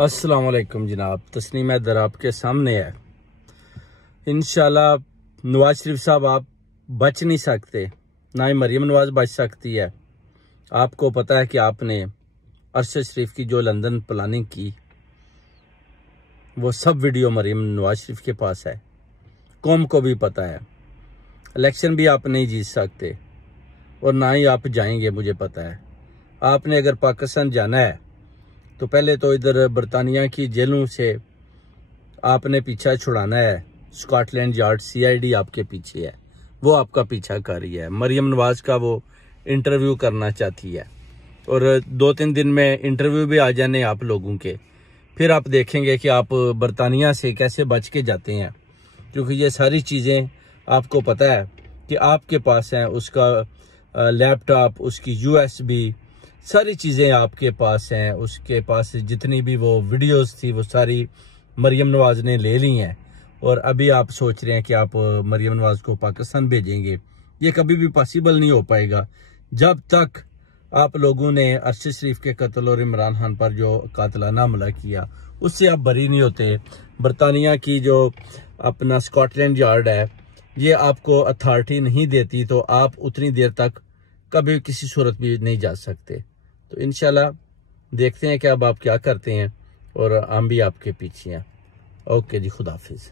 अस्सलाम वालेकुम जनाब। तस्नीम हैदर आपके सामने है। इंशाल्लाह नवाज शरीफ साहब आप बच नहीं सकते, ना ही मरियम नवाज बच सकती है। आपको पता है कि आपने अरशद शरीफ की जो लंदन प्लानिंग की, वो सब वीडियो मरियम नवाज शरीफ के पास है। कौम को भी पता है। इलेक्शन भी आप नहीं जीत सकते और ना ही आप जाएंगे, मुझे पता है। आपने अगर पाकिस्तान जाना है तो पहले तो इधर बरतानिया की जेलों से आपने पीछा छुड़ाना है। स्कॉटलैंड यार्ड CID आपके पीछे है, वो आपका पीछा कर रही है। मरियम नवाज का वो इंटरव्यू करना चाहती है और 2-3 दिन में इंटरव्यू भी आ जाने आप लोगों के। फिर आप देखेंगे कि आप बरतानिया से कैसे बच के जाते हैं, क्योंकि ये सारी चीज़ें आपको पता है कि आपके पास हैं। उसका लैपटॉप, उसकी USB, सारी चीज़ें आपके पास हैं। उसके पास जितनी भी वो वीडियोस थी वो सारी मरियम नवाज ने ले ली हैं। और अभी आप सोच रहे हैं कि आप मरियम नवाज को पाकिस्तान भेजेंगे। ये कभी भी पॉसिबल नहीं हो पाएगा जब तक आप लोगों ने अरशद शरीफ के कत्ल और इमरान खान पर जो कातलाना हमला किया उससे आप बरी नहीं होते। बरतानिया की जो अपना स्कॉटलैंड यार्ड है, ये आपको अथॉरिटी नहीं देती, तो आप उतनी देर तक कभी किसी सूरत भी नहीं जा सकते। तो इंशाल्लाह देखते हैं कि अब आप क्या करते हैं, और हम भी आपके पीछे हैं। ओके जी, खुदा हाफिज।